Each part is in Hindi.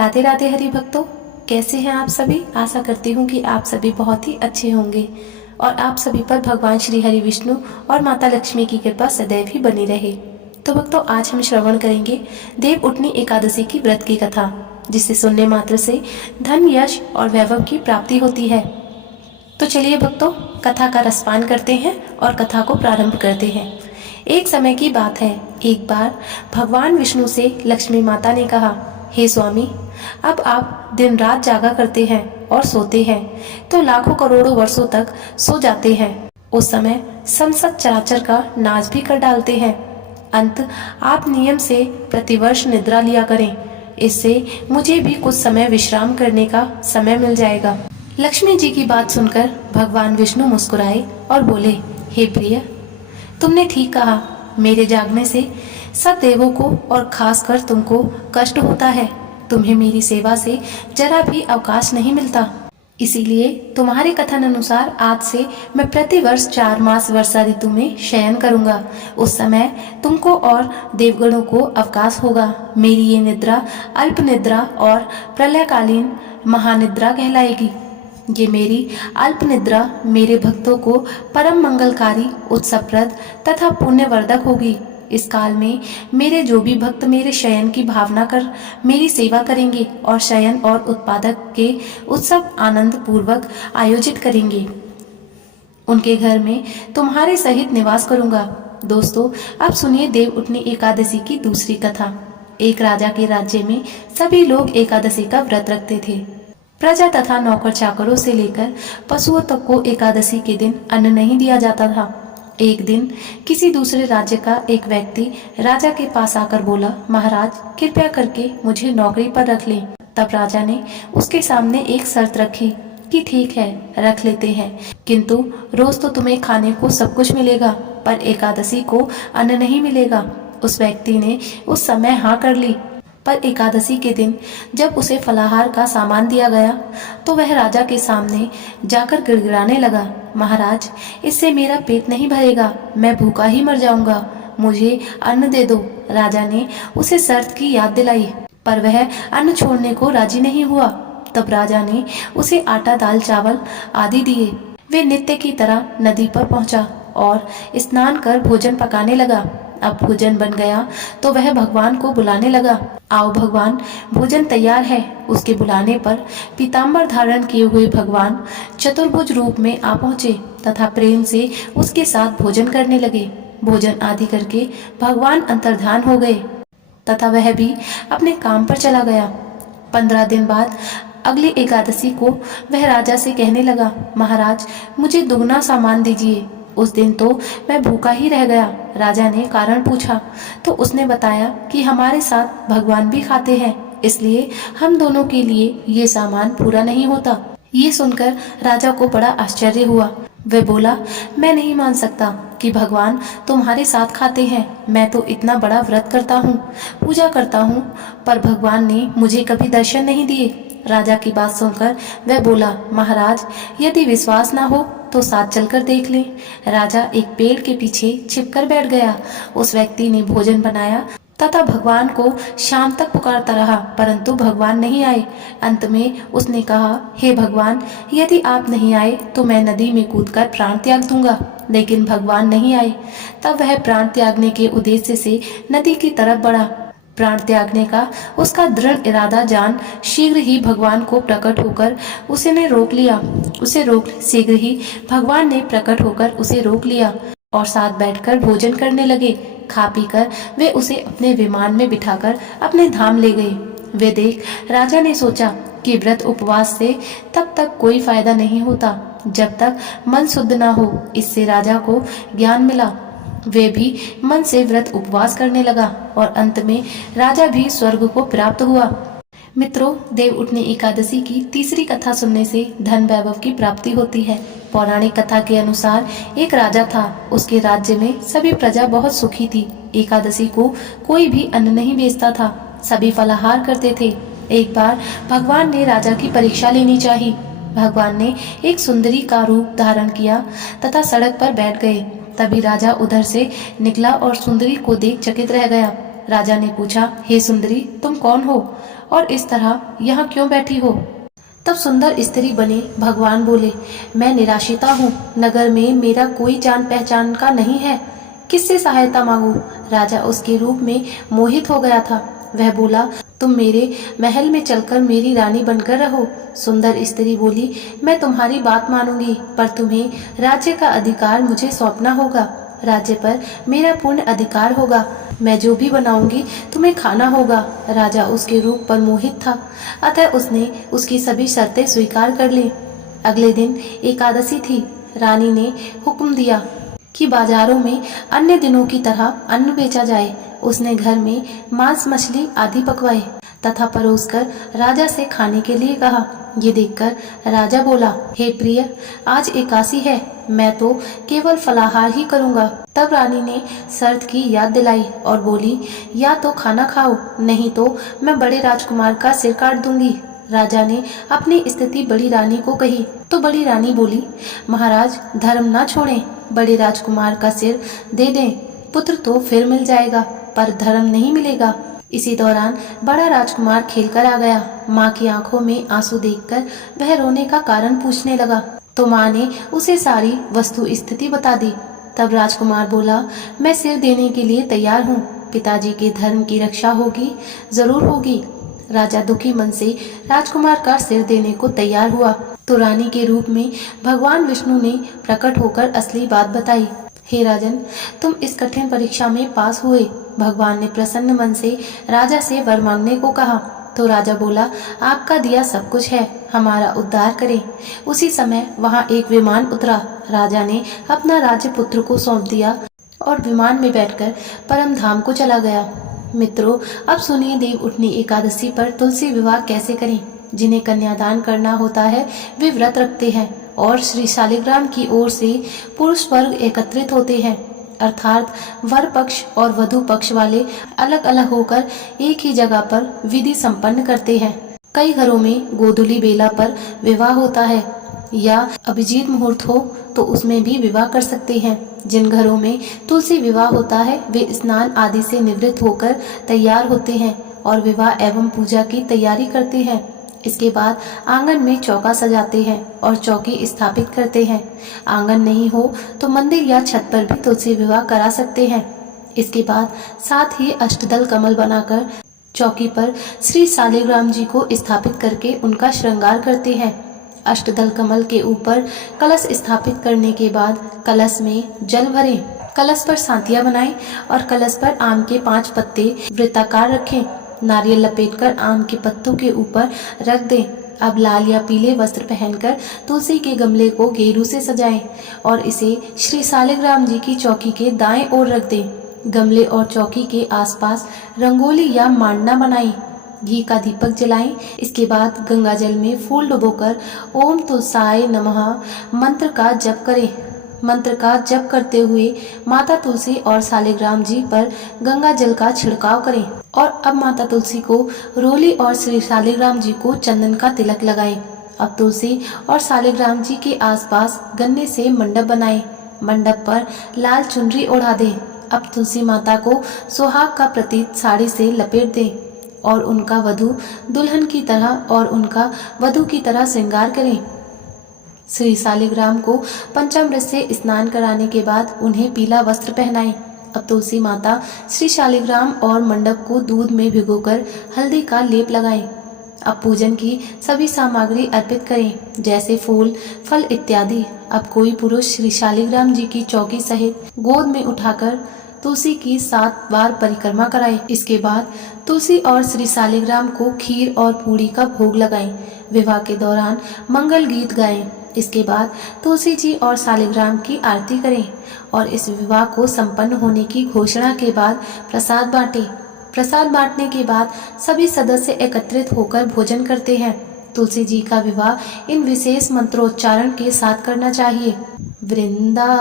राधे राधे हरि भक्तों, कैसे हैं आप सभी। आशा करती हूँ कि आप सभी बहुत ही अच्छे होंगे और आप सभी पर भगवान श्री हरि विष्णु और माता लक्ष्मी की कृपा सदैव ही बनी रहे। तो भक्तों, आज हम श्रवण करेंगे देव उठनी एकादशी की व्रत की कथा, जिसे सुनने मात्र से धन, यश और वैभव की प्राप्ति होती है। तो चलिए भक्तों, कथा का रसपान करते हैं और कथा को प्रारंभ करते हैं। एक समय की बात है, एक बार भगवान विष्णु से लक्ष्मी माता ने कहा, हे स्वामी, अब आप दिन रात जागा करते हैं और सोते हैं तो लाखों करोड़ों वर्षों तक सो जाते हैं। उस समय समस्त चराचर का नाश भी कर डालते हैं। अंत आप नियम से प्रतिवर्ष निद्रा लिया करें, इससे मुझे भी कुछ समय विश्राम करने का समय मिल जाएगा। लक्ष्मी जी की बात सुनकर भगवान विष्णु मुस्कुराए और बोले, हे प्रिय, तुमने ठीक कहा। मेरे जागने से सब देवों को और खासकर तुमको कष्ट होता है। तुम्हें मेरी सेवा से जरा भी अवकाश नहीं मिलता। इसीलिए तुम्हारे कथन अनुसार आज से मैं प्रतिवर्ष 4 मास वर्षा ऋतु में शयन करूंगा। उस समय तुमको और देवगणों को अवकाश होगा। मेरी ये निद्रा अल्प निद्रा और प्रलयकालीन महानिद्रा कहलाएगी। ये मेरी अल्प निद्रा मेरे भक्तों को परम मंगलकारी, उत्सवप्रद तथा पुण्यवर्धक होगी। इस काल में मेरे जो भी भक्त मेरे शयन की भावना कर मेरी सेवा करेंगे और शयन और उत्पादक के उत्सव आनंद पूर्वक आयोजित करेंगे, उनके घर में तुम्हारे सहित निवास करूंगा। दोस्तों, अब सुनिए देव उठनी एकादशी की दूसरी कथा। एक राजा के राज्य में सभी लोग एकादशी का व्रत रखते थे। प्रजा तथा नौकर चाकरों से लेकर पशुओं तक को एकादशी के दिन अन्न नहीं दिया जाता था। एक दिन किसी दूसरे राज्य का एक व्यक्ति राजा के पास आकर बोला, महाराज, कृपया करके मुझे नौकरी पर रख लें। तब राजा ने उसके सामने एक शर्त रखी कि ठीक है, रख लेते हैं, किंतु रोज तो तुम्हें खाने को सब कुछ मिलेगा, पर एकादशी को अन्न नहीं मिलेगा। उस व्यक्ति ने उस समय हाँ कर ली। पर एकादशी के दिन जब उसे फलाहार का सामान दिया गया तो वह राजा के सामने जाकर गिड़गिड़ाने लगा, महाराज, इससे मेरा पेट नहीं भरेगा, मैं भूखा ही मर जाऊंगा, मुझे अन्न दे दो। राजा ने उसे शर्त की याद दिलाई, पर वह अन्न छोड़ने को राजी नहीं हुआ। तब राजा ने उसे आटा, दाल, चावल आदि दिए। वे नित्य की तरह नदी पर पहुंचा और स्नान कर भोजन पकाने लगा। अब भोजन बन गया तो वह भगवान को बुलाने लगा, आओ भगवान, भोजन तैयार है। उसके बुलाने पर पीताम्बर धारण किए हुए भगवान चतुर्भुज रूप में आ पहुंचे तथा प्रेम से उसके साथ भोजन करने लगे। भोजन आदि करके भगवान अंतर्धान हो गए तथा वह भी अपने काम पर चला गया। 15 दिन बाद अगली एकादशी को वह राजा से कहने लगा, महाराज, मुझे दुगना सामान दीजिए। उस दिन तो मैं भूखा ही रह गया। राजा ने कारण पूछा तो उसने बताया कि हमारे साथ भगवान भी खाते हैं, इसलिए हम दोनों के लिए ये सामान पूरा नहीं होता। ये सुनकर राजा को बड़ा आश्चर्य हुआ। वह बोला, मैं नहीं मान सकता कि भगवान तुम्हारे साथ खाते हैं। मैं तो इतना बड़ा व्रत करता हूँ, पूजा करता हूँ, पर भगवान ने मुझे कभी दर्शन नहीं दिए। राजा की बात सुनकर वह बोला, महाराज, यदि विश्वास ना हो तो साथ चलकर देख लें। राजा एक पेड़ के पीछे छिपकर बैठ गया। उस व्यक्ति ने भोजन बनाया तथा भगवान को शाम तक पुकारता रहा, परंतु भगवान नहीं आए। अंत में उसने कहा, हे भगवान, यदि आप नहीं आए तो मैं नदी में कूदकर प्राण त्याग दूंगा। लेकिन भगवान नहीं आए। तब वह प्राण त्यागने के उद्देश्य से नदी की तरफ बढ़ा। प्राण त्यागने का उसका दृढ़ इरादा जान शीघ्र ही भगवान को प्रकट होकर शीघ्र ही भगवान ने प्रकट होकर उसे रोक लिया और साथ बैठकर भोजन करने लगे। खा पीकर वे उसे अपने विमान में बिठाकर अपने धाम ले गए। वे देख राजा ने सोचा कि व्रत उपवास से तब तक कोई फायदा नहीं होता जब तक मन शुद्ध ना हो। इससे राजा को ज्ञान मिला। वे भी मन से व्रत उपवास करने लगा और अंत में राजा भी स्वर्ग को प्राप्त हुआ। मित्रों, देव उठनी एकादशी की तीसरी कथा सुनने से धन वैभव की प्राप्ति होती है। पौराणिक कथा के अनुसार एक राजा था। उसके राज्य में सभी प्रजा बहुत सुखी थी। एकादशी को कोई भी अन्न नहीं बेचता था, सभी फलाहार करते थे। एक बार भगवान ने राजा की परीक्षा लेनी चाहिए। भगवान ने एक सुंदरी का रूप धारण किया तथा सड़क पर बैठ गए। तभी राजा उधर से निकला और सुंदरी को देख चकित रह गया। राजा ने पूछा, हे सुंदरी, तुम कौन हो और इस तरह यहाँ क्यों बैठी हो? तब सुंदर स्त्री बने भगवान बोले, मैं निराशिता हूँ, नगर में मेरा कोई जान पहचान का नहीं है, किससे सहायता मांगू? राजा उसके रूप में मोहित हो गया था। वह बोला, तुम मेरे महल में चलकर मेरी रानी बनकर रहो। सुंदर स्त्री बोली, मैं तुम्हारी बात मानूंगी, पर तुम्हें राज्य का अधिकार मुझे सौंपना होगा। राज्य पर मेरा पूर्ण अधिकार होगा। मैं जो भी बनाऊंगी तुम्हें खाना होगा। राजा उसके रूप पर मोहित था, अतः उसने उसकी सभी शर्तें स्वीकार कर ली। अगले दिन एकादशी थी। रानी ने हुक्म दिया कि बाजारों में अन्य दिनों की तरह अन्न बेचा जाए। उसने घर में मांस मछली आदि पकवाए तथा परोसकर राजा से खाने के लिए कहा। ये देखकर राजा बोला, हे प्रिय, आज एकादशी है, मैं तो केवल फलाहार ही करूंगा। तब रानी ने शर्त की याद दिलाई और बोली, या तो खाना खाओ, नहीं तो मैं बड़े राजकुमार का सिर काट दूंगी। राजा ने अपनी स्थिति बड़ी रानी को कही तो बड़ी रानी बोली, महाराज, धर्म न छोड़ें, बड़े राजकुमार का सिर दे दें, पुत्र तो फिर मिल जाएगा, पर धर्म नहीं मिलेगा। इसी दौरान बड़ा राजकुमार खेलकर आ गया। माँ की आंखों में आंसू देखकर वह रोने का कारण पूछने लगा, तो माँ ने उसे सारी वस्तु स्थिति बता दी। तब राजकुमार बोला, मैं सिर देने के लिए तैयार हूँ, पिताजी के धर्म की रक्षा होगी, जरूर होगी। राजा दुखी मन से राजकुमार का सिर देने को तैयार हुआ तो रानी के रूप में भगवान विष्णु ने प्रकट होकर असली बात बताई। हे राजन, तुम इस कठिन परीक्षा में पास हुए। भगवान ने प्रसन्न मन से राजा से वर मांगने को कहा तो राजा बोला, आपका दिया सब कुछ है, हमारा उद्धार करें। उसी समय वहां एक विमान उतरा। राजा ने अपना राज्य पुत्र को सौंप दिया और विमान में बैठकर परम धाम को चला गया। मित्रों, अब सुनिए देव उठनी एकादशी पर तुलसी विवाह कैसे करें। जिन्हें कन्यादान करना होता है वे व्रत रखते हैं और श्री शालिग्राम की ओर से पुरुष वर्ग एकत्रित होते हैं, अर्थात वर पक्ष और वधु पक्ष वाले अलग अलग होकर एक ही जगह पर विधि संपन्न करते हैं। कई घरों में गोधूली बेला पर विवाह होता है या अभिजीत मुहूर्त हो तो उसमें भी विवाह कर सकते हैं। जिन घरों में तुलसी विवाह होता है वे स्नान आदि से निवृत्त होकर तैयार होते हैं और विवाह एवं पूजा की तैयारी करते हैं। इसके बाद आंगन में चौका सजाते हैं और चौकी स्थापित करते हैं। आंगन नहीं हो तो मंदिर या छत पर भी तुलसी विवाह करा सकते हैं। इसके बाद साथ ही अष्टदल कमल बनाकर चौकी पर श्री शालिग्राम जी को स्थापित करके उनका श्रृंगार करते हैं। अष्टदल कमल के ऊपर कलश स्थापित करने के बाद कलश में जल भरें, कलश पर सांतियां बनाएं और कलश पर आम के 5 पत्ते वृत्ताकार रखें। नारियल लपेटकर आम के पत्तों के ऊपर रख दें। अब लाल या पीले वस्त्र पहनकर तुलसी के गमले को गेरू से सजाएं और इसे श्री शालिग्राम जी की चौकी के दाएं ओर रख दें। गमले और चौकी के आसपास रंगोली या मांडना बनाएं। घी का दीपक जलाएं। इसके बाद गंगा जल में फूल डुबोकर ओम तुलसाय नमः मंत्र का जप करें। मंत्र का जप करते हुए माता तुलसी और शालिग्राम जी पर गंगा जल का छिड़काव करें और अब माता तुलसी को रोली और श्री शालिग्राम जी को चंदन का तिलक लगाएं। अब तुलसी और शालिग्राम जी के आसपास गन्ने से मंडप बनाएं। मंडप पर लाल चुनरी ओढ़ा दें। अब तुलसी माता को सुहाग का प्रतीक साड़ी से लपेट दें और उनका वधु दुल्हन की तरह और उनका वधु की तरह श्रृंगार करें। श्री शालिग्राम को पंचामृत से स्नान कराने के बाद उन्हें पीला वस्त्र पहनाएं। अब तुलसी माता श्री शालिग्राम और मंडप को दूध में भिगोकर हल्दी का लेप लगाएं। अब पूजन की सभी सामग्री अर्पित करें, जैसे फूल, फल इत्यादि। अब कोई पुरुष श्री शालिग्राम जी की चौकी सहित गोद में उठाकर तुलसी की 7 बार परिक्रमा कराएं। इसके बाद तुलसी और श्री शालिग्राम को खीर और पूड़ी का भोग लगाएं। विवाह के दौरान मंगल गीत गाएं। इसके बाद तुलसी जी और शालिग्राम की आरती करें और इस विवाह को संपन्न होने की घोषणा के बाद प्रसाद बांटें। प्रसाद बांटने के बाद सभी सदस्य एकत्रित होकर भोजन करते हैं। तुलसी जी का विवाह इन विशेष मंत्रोच्चारण के साथ करना चाहिए। वृंदा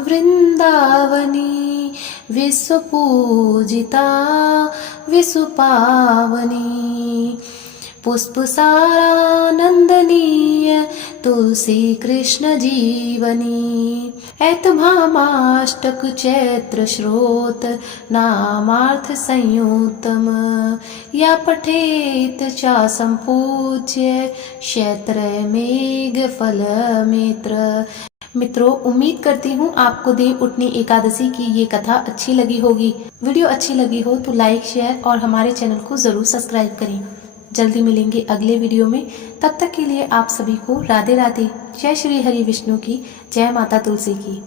वृंदावनी विश्व पूजिता विश्व पावनी पुष्प सारा नंदनीय तुलसी कृष्ण जीवनी। ऐतभामाष्टक चैत्र श्रोत नामार्थ संयुतम या पठेत चा संपूज्य क्षेत्र मेघ फल मित्र। मित्रों, उम्मीद करती हूँ आपको देव उठनी एकादशी की ये कथा अच्छी लगी होगी। वीडियो अच्छी लगी हो तो लाइक, शेयर और हमारे चैनल को जरूर सब्सक्राइब करें। जल्दी मिलेंगे अगले वीडियो में। तब तक के लिए आप सभी को राधे राधे। जय श्री हरि विष्णु की, जय माता तुलसी की।